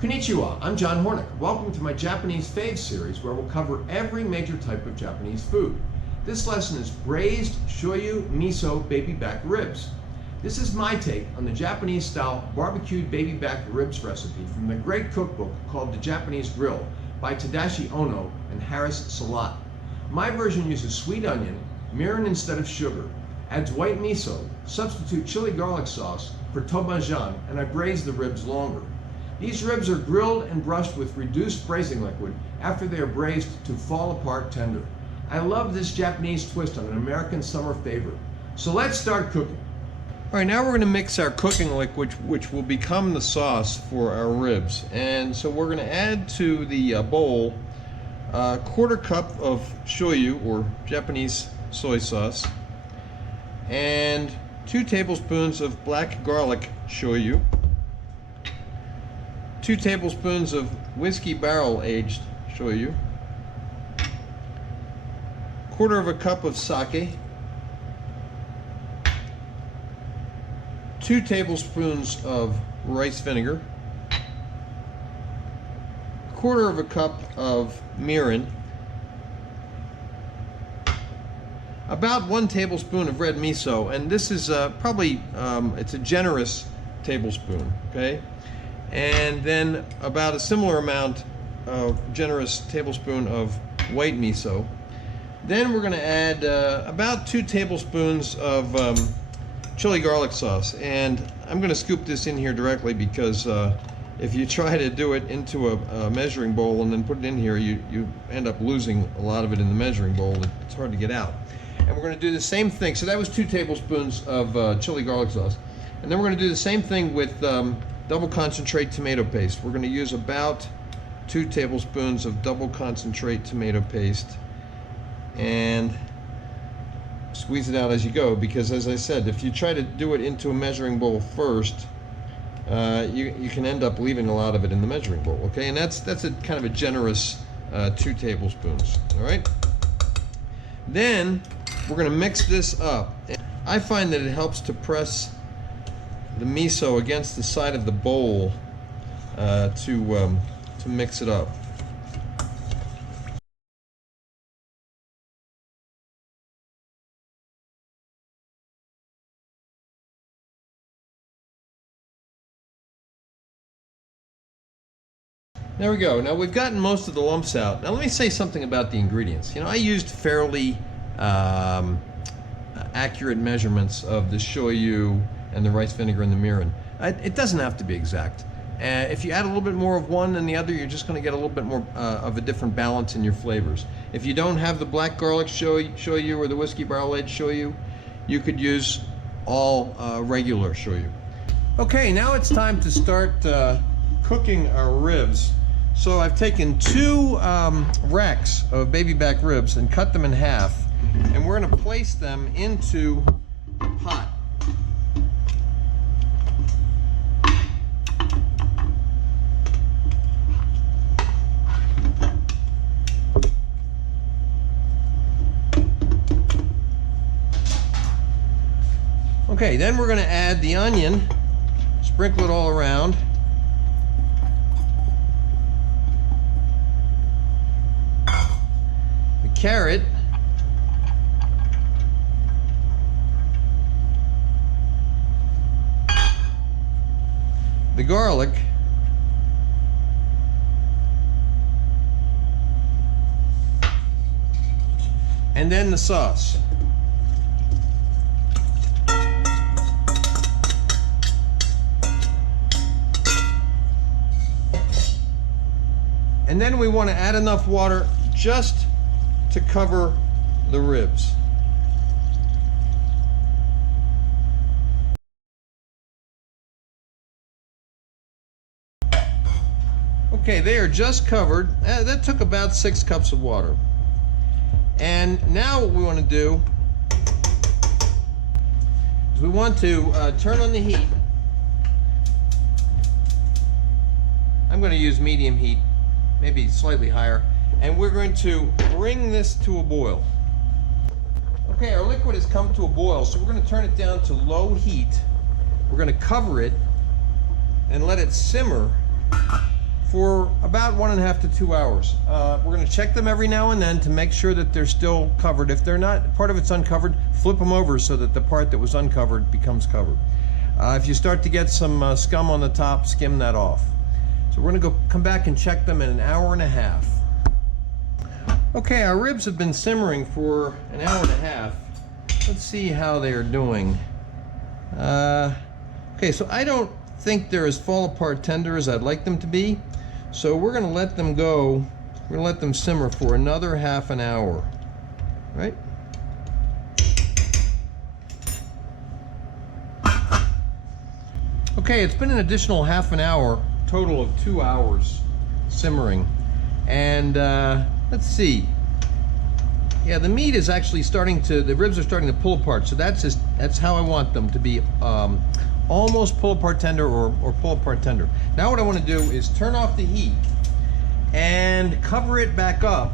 Konnichiwa, I'm John Hornick. Welcome to my Japanese Faves series where we'll cover every major type of Japanese food. This lesson is braised shoyu miso baby back ribs. This is my take on the Japanese style barbecued baby back ribs recipe from the great cookbook called The Japanese Grill by Tadashi Ono and Harris Salat. My version uses sweet onion, mirin instead of sugar, adds white miso, substitute chili garlic sauce for tobanjan, and I braise the ribs longer. These ribs are grilled and brushed with reduced braising liquid after they are braised to fall apart tender. I love this Japanese twist on an American summer favorite. So let's start cooking. All right, now we're going to mix our cooking liquid, which will become the sauce for our ribs. And so we're going to add to the bowl a quarter cup of shoyu, or Japanese soy sauce, and 2 tablespoons of black garlic shoyu, 2 tablespoons of whiskey barrel aged shoyu, quarter of a cup of sake, 2 tablespoons of rice vinegar, quarter of a cup of mirin, about 1 tablespoon of red miso, and this is probably it's a generous tablespoon, okay? And then about a similar amount of generous tablespoon of white miso. Then we're going to add about 2 tablespoons of chili garlic sauce, and I'm going to scoop this in here directly because if you try to do it into a measuring bowl and then put it in here, you end up losing a lot of it in the measuring bowl. It's hard to get out. And we're going to do the same thing. So that was 2 tablespoons of chili garlic sauce, and then we're going to do the same thing with double concentrate tomato paste. We're going to use about 2 tablespoons of double concentrate tomato paste and squeeze it out as you go, because as I said, if you try to do it into a measuring bowl first, you can end up leaving a lot of it in the measuring bowl, okay? And that's a kind of a generous 2 tablespoons, all right? Then we're going to mix this up. I find that it helps to press the miso against the side of the bowl to mix it up. There we go. Now we've gotten most of the lumps out. Now let me say something about the ingredients. You know, I used fairly accurate measurements of the shoyu and the rice vinegar and the mirin. It doesn't have to be exact. If you add a little bit more of one than the other, you're just going to get a little bit more of a different balance in your flavors. If you don't have the black garlic shoyu or the whiskey barrel aged shoyu, you could use all regular shoyu. Okay, now it's time to start cooking our ribs. So I've taken 2 racks of baby back ribs and cut them in half, and we're going to place them into a pot. Okay, then we're going to add the onion, sprinkle it all around. The carrot. The garlic. And then the sauce. And then we want to add enough water just to cover the ribs. Okay, they are just covered. That took about 6 cups of water. And now what we want to do is we want to turn on the heat. I'm going to use medium heat, maybe slightly higher, and we're going to bring this to a boil. Okay, our liquid has come to a boil, so we're going to turn it down to low heat. We're going to cover it and let it simmer for about 1.5 to 2 hours. We're going to check them every now and then to make sure that they're still covered. If they're not, part of it's uncovered, flip them over so that the part that was uncovered becomes covered. If you start to get some scum on the top, skim that off. So we're going to come back and check them in 1.5 hours. Okay, our ribs have been simmering for 1.5 hours. Let's see how they are doing. Okay, so I don't think they're as fall apart tender as I'd like them to be. So we're going to let them go. We're going to let them simmer for another ½ hour. Right? Okay, it's been an additional ½ hour, total of 2 hours simmering. And let's see. Yeah, the meat is actually starting to, the ribs are starting to pull apart. So that's how I want them to be, almost pull apart tender or pull apart tender. Now what I want to do is turn off the heat and cover it back up.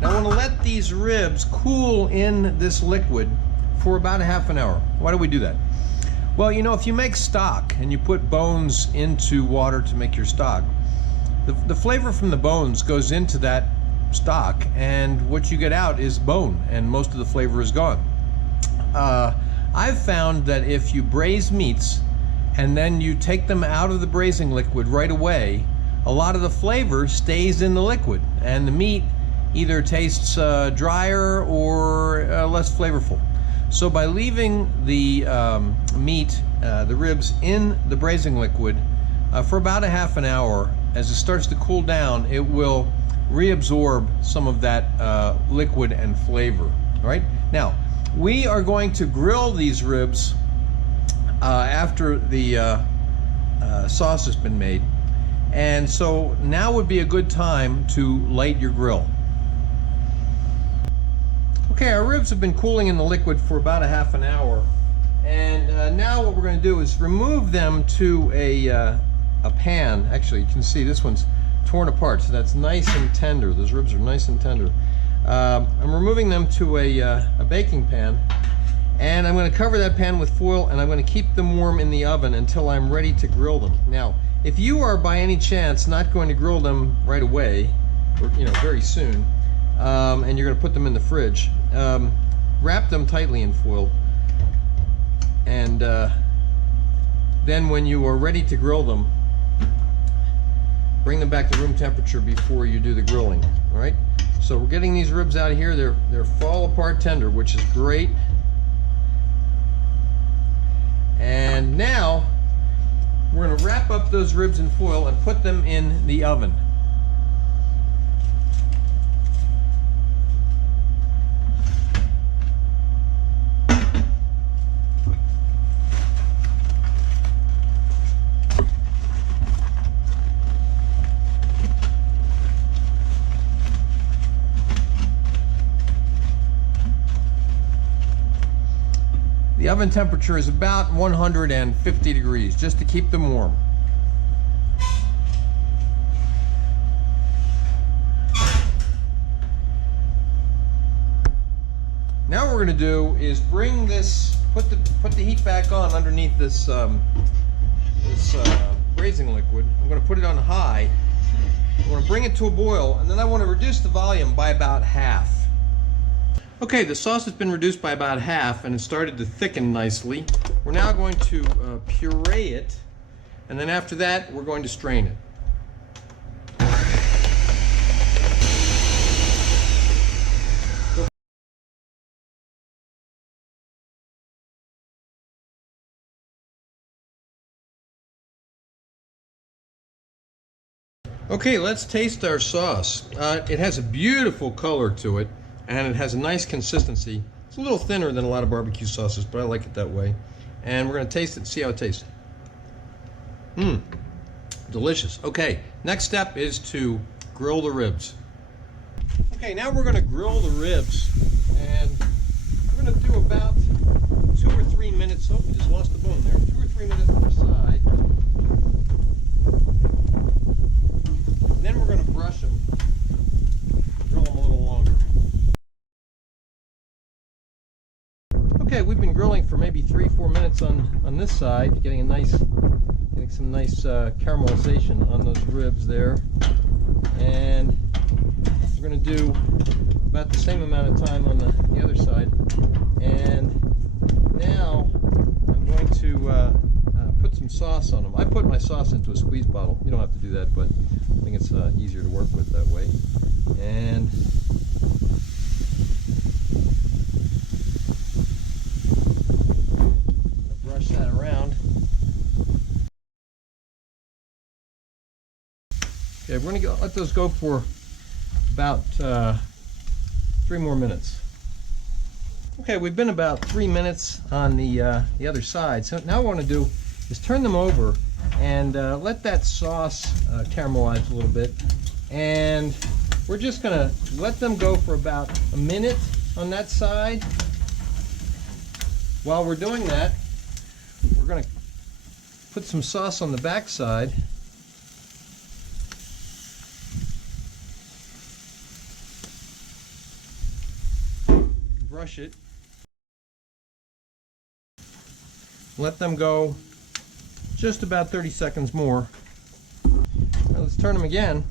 Now I want to let these ribs cool in this liquid for about ½ hour. Why do we do that? Well, you know, if you make stock and you put bones into water to make your stock, the flavor from the bones goes into that stock, and what you get out is bone, and most of the flavor is gone. I've found that if you braise meats and then you take them out of the braising liquid right away, a lot of the flavor stays in the liquid, and the meat either tastes drier or less flavorful. So by leaving the meat, the ribs, in the braising liquid for about ½ hour, as it starts to cool down, it will reabsorb some of that liquid and flavor. All right? Now, we are going to grill these ribs after the sauce has been made. And so now would be a good time to light your grill. Okay, our ribs have been cooling in the liquid for about ½ hour. And now what we're going to do is remove them to a pan. Actually, you can see this one's torn apart, so that's nice and tender. Those ribs are nice and tender. I'm removing them to a baking pan, and I'm going to cover that pan with foil, and I'm going to keep them warm in the oven until I'm ready to grill them. Now, if you are by any chance not going to grill them right away, or very soon, and you're going to put them in the fridge, wrap them tightly in foil, and then when you are ready to grill them, bring them back to room temperature before you do the grilling. All right? So we're getting these ribs out of here. They're fall apart tender, which is great. And now we're going to wrap up those ribs in foil and put them in the oven. The oven temperature is about 150 degrees, just to keep them warm. Now what we're going to do is bring this, put the heat back on underneath this braising liquid. I'm going to put it on high. I want to bring it to a boil, and then I want to reduce the volume by about half. Okay, the sauce has been reduced by about half, and it started to thicken nicely. We're now going to puree it, and then after that, we're going to strain it. Okay, let's taste our sauce. It has a beautiful color to it, and it has a nice consistency. It's a little thinner than a lot of barbecue sauces, but I like it that way. And we're going to taste it and see how it tastes. Delicious. Okay, next step is to grill the ribs. Okay, now we're going to grill the ribs, and we're going to do about 2 or 3 minutes. Oh, we just lost the bone there. 2 or 3 minutes per side. And then we're going to brush them, grill them a little longer. Okay, we've been grilling for maybe 3 or 4 minutes on this side, getting a nice Getting some nice caramelization on those ribs there. And we're going to do about the same amount of time on the other side. And now I'm going to put some sauce on them. I put my sauce into a squeeze bottle. You don't have to do that, but I think it's easier to work with that way. And brush that around. Okay, we're going to let those go for about 3 more minutes. Okay, we've been about 3 minutes on the other side. So now what I want to do is turn them over and let that sauce caramelize a little bit. And we're just going to let them go for about a minute on that side. While we're doing that, we're going to put some sauce on the back side. Brush it. Let them go just about 30 seconds more. Now let's turn them again.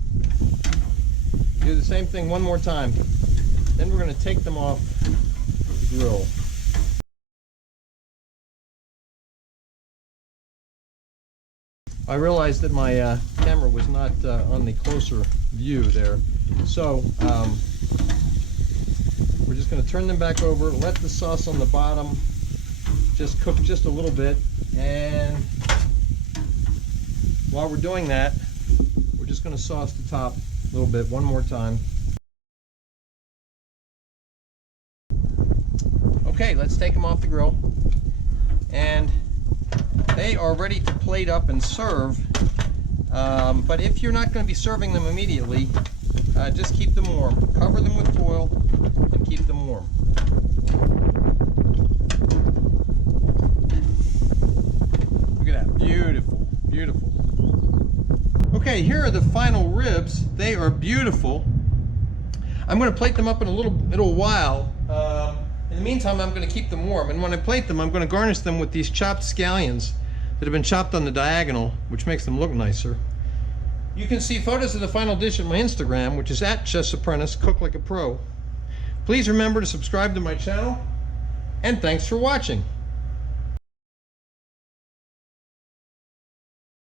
Do the same thing one more time. Then we're going to take them off the grill. I realized that my camera was not on the closer view there. So we're just going to turn them back over, let the sauce on the bottom just cook just a little bit, and while we're doing that, we're just going to sauce the top a little bit one more time. Okay, let's take them off the grill, and they are ready to plate up and serve. But if you're not going to be serving them immediately, just keep them warm. Cover them with foil and keep them warm. Look at that, beautiful, beautiful. Okay, here are the final ribs. They are beautiful. I'm going to plate them up in a little while. In the meantime, I'm going to keep them warm. And when I plate them, I'm going to garnish them with these chopped scallions that have been chopped on the diagonal, which makes them look nicer. You can see photos of the final dish at my Instagram, which is @Apprentice, Cook Like a Pro. Please remember to subscribe to my channel, and thanks for watching.